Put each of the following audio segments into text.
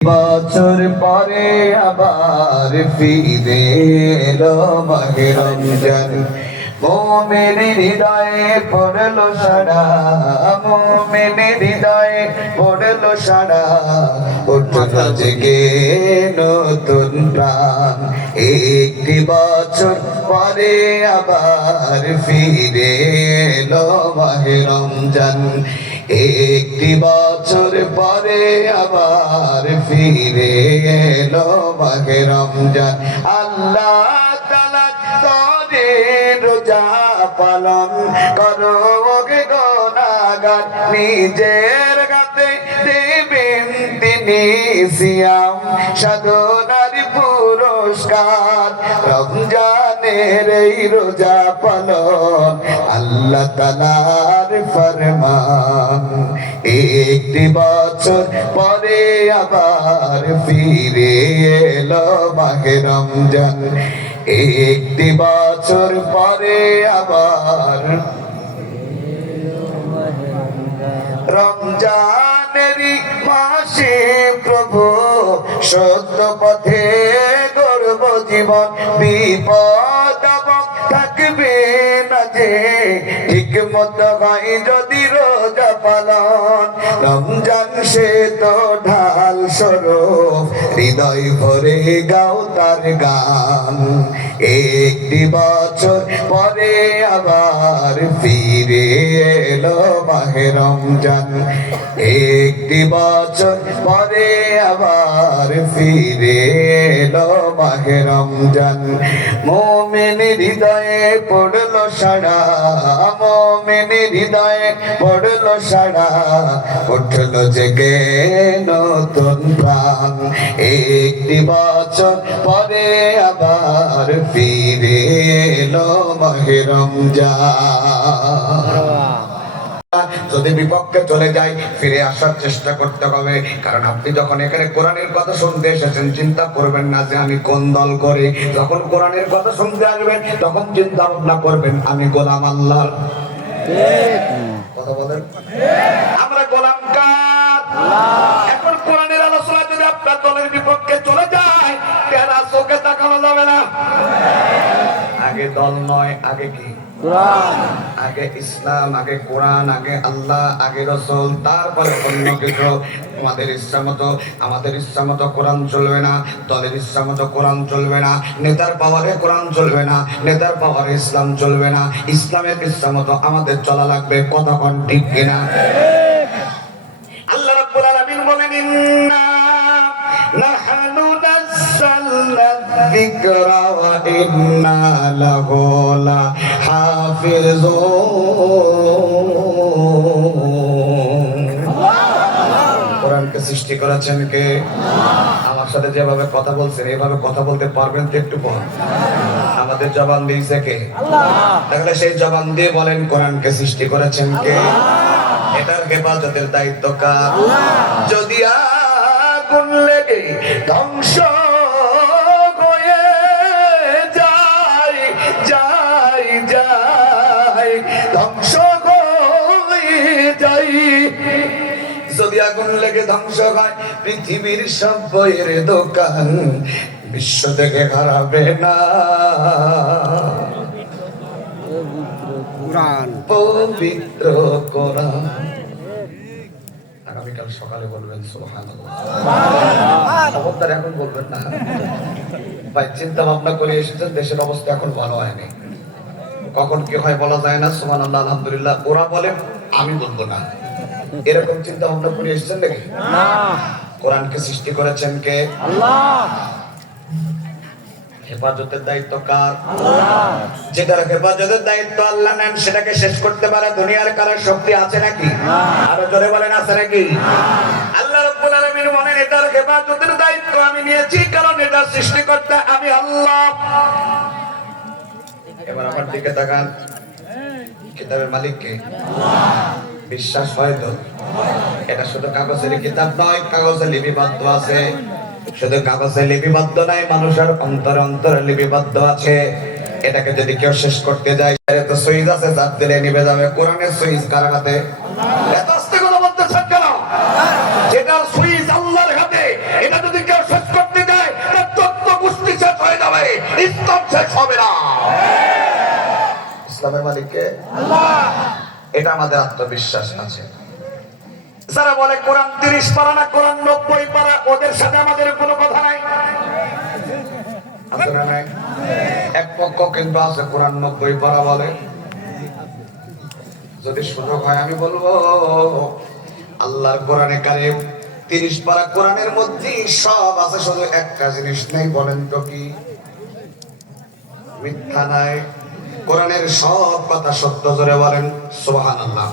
বছর পরে আবার ফিরে এলো মাহে রমজান মোমের হৃদয়ে পড়ল সারা মোমের হৃদয়ে পড়ল সারা। উঠল জেগে নতুন প্রাণ, একটি বছর পরে আবার ফিরে এলো মাহে রমজান। একটি বছর পরে আবার ফিরে এলো মাঘে রমজান। আল্লাহ রোজা পালন করো গোনাগার। নিজের গাতে দেবেন তিনি সিয়াম। সাধনার পুরস্কার। রমজানের এই রোজা পালন আল্লাহ তালার ফরমান। একটি বছর পরে আবার ফিরে এলো মাঘে রমজান। একটি বছর পরে আবার রমজানেরই মাসে প্রভু সত্য পথে গর্ব জীবন, বিপদ থাকবে না যে মতো হয় যদি রোজা পালন, রমজান সে তো ঢাল স্বরূপ, হৃদয় ভরে গাও তার গান। একটি বছর পরে আবার ফিরে এলো মাহে রমজান। একটি বছর পরে আবার ফিরে এলো মাহে রমজান। মোমেন হৃদয়ে পড়ল সাড়া মোমেন হৃদয়ে পড়ল সাড়া উঠল জেগে নতুন প্রাণ। একটি বছর পরে আবার ফিরে এলো মাহে রমজান। যদি বিপক্ষে চলে যায় ফিরে আসার চেষ্টা করতে হবে। কারণ আপনি যখন এখানে কোরআনের কথা শুনতে এসেছেন, চিন্তা করবেন না যে আমি কোন দল করি। যখন কোরআনের কথা শুনতে আসবেন, তখন চিন্তা ভাবনা করবেন, আমি গোলাম আল্লাহর। আমরা গোলাম এখন কোরআনের আলোচনা যদি আপনার দলের বিপক্ষে চলে যায়, তেরা চোখে তাকানো যাবে না। আগে দল নয় আগে কি? আগে ইসলাম আগে কোরআন আগে আল্লাহ আগে রসুল তারপরে অন্য কিছু। আমাদের ইচ্ছা মতো আমাদের ইচ্ছা মতো কোরআন চলবে না দলের ইচ্ছা মতো কোরআন চলবে না নেতার পাওয়ারে কোরআন চলবে না নেতার পাওয়ারে ইসলাম চলবে না ইসলামের ইচ্ছা মতো আমাদের চলা লাগবে কতক্ষণ ঠিক কিনা? আল্লাহ রাব্বুল আলামিন বলেন ইন্না নাহনু নাযালনা যিকরা লাহু কোরআনকে সৃষ্টি করেছেন কে? আমার সাথে যেভাবে কথা বলছেন এইভাবে কথা বলতে পারবেন তো একটু বল আমাদের জবান দিয়েছে কে? তাহলে সেই জবান দিয়ে বলেন, কোরআনকে সৃষ্টি করেছেন কে? এটার হেফাজতের দায়িত্ব কার? যদি আগুন লেগে ধ্বংস যদি আগুন লেগে ধ্বংস হয় পৃথিবীর সব বইয়ের দোকান বিশ্ব থেকে হারাবে না। পবিত্র কোরআন। আগামীকাল সকালে বলবেন খবরদার এখন বলবেন না। ভাই চিন্তা ভাবনা করে এসেছেন দেশের অবস্থা এখন ভালো হয়নি। কখন কি হয় বলা যায় না সুমান আল্লাহ আলহামদুলিল্লাহ। ওরা বলে আমি বলব না। এরকম চিন্তা ভাবনা করে এসেছেন নাকি? কোরআনকে সৃষ্টি করেছেন কে? হেফাজতের দায়িত্ব কার? যেটার হেফাজতের দায়িত্ব আল্লাহ নেন সেটাকে শেষ করতে পারে। দুনিয়ার কারোর শক্তি আছে নাকি? আরও জোরে বলেন আছে নাকি? আল্লাহ রাব্বুল আলামিন বলেন এটার হেফাজতের দায়িত্ব আমি নিয়েছি কারণ এটা সৃষ্টি করতে আমি আল্লাহ। এবার আমার দিকে তাকান। কিতাবের মালিককে বিশ্বাস হয় তো? এটা শুধু কাগজের কিতাব নয়, কাগজে লিপিবদ্ধ আছে। শুধু কাগজে লিপিবদ্ধ নাই মানুষের অন্তরে অন্তরে লিপিবদ্ধ আছে। এটাকে যদি কেউ শেষ করতে যায় তো সুইচ আছে যার দিলে নিবে যাবে। কোরআনের সুইচ কার হাতে? এত শেষ হবে না। ইসলামের মালিককে? এটা আমাদের আত্মবিশ্বাস আছে। যারা বলে কোরআন তিরিশ পারা না কোরআন নব্বই পারা ওদের সাথে আমাদের কোনো কথা নাই? এক পক্ষ কিন্তু আছে কোরআন নব্বই পারা বলে। যদি সুযোগ হয় আমি বলব আল্লাহর কোরআনে কারিম তিরিশ পারা কোরআনের মধ্যে সব আছে শুধু একটা জিনিস নেই বলেন তো কি? মিথ্যা নাই। কোরআনের সব কথা সত্য জোরে বলেন সোহান আল্লাহ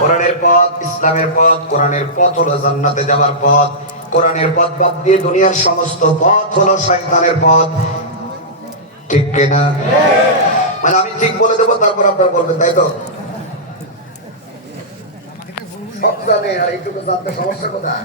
কোরআনের পথ, ইসলামের পথ, কোরআনের পথ হলো জান্নাতে যাবার পথ। কোরআনের পথ বাদ দিয়ে দুনিয়ার সমস্ত পথ হলো শয়তানের পথ। ঠিক কিনা মানে আমি ঠিক বলে দেবো, তারপর আপনারা বলবেন, তাই তো? সব জানে, আর এইটুকু জানতে সমস্যা কোথায়?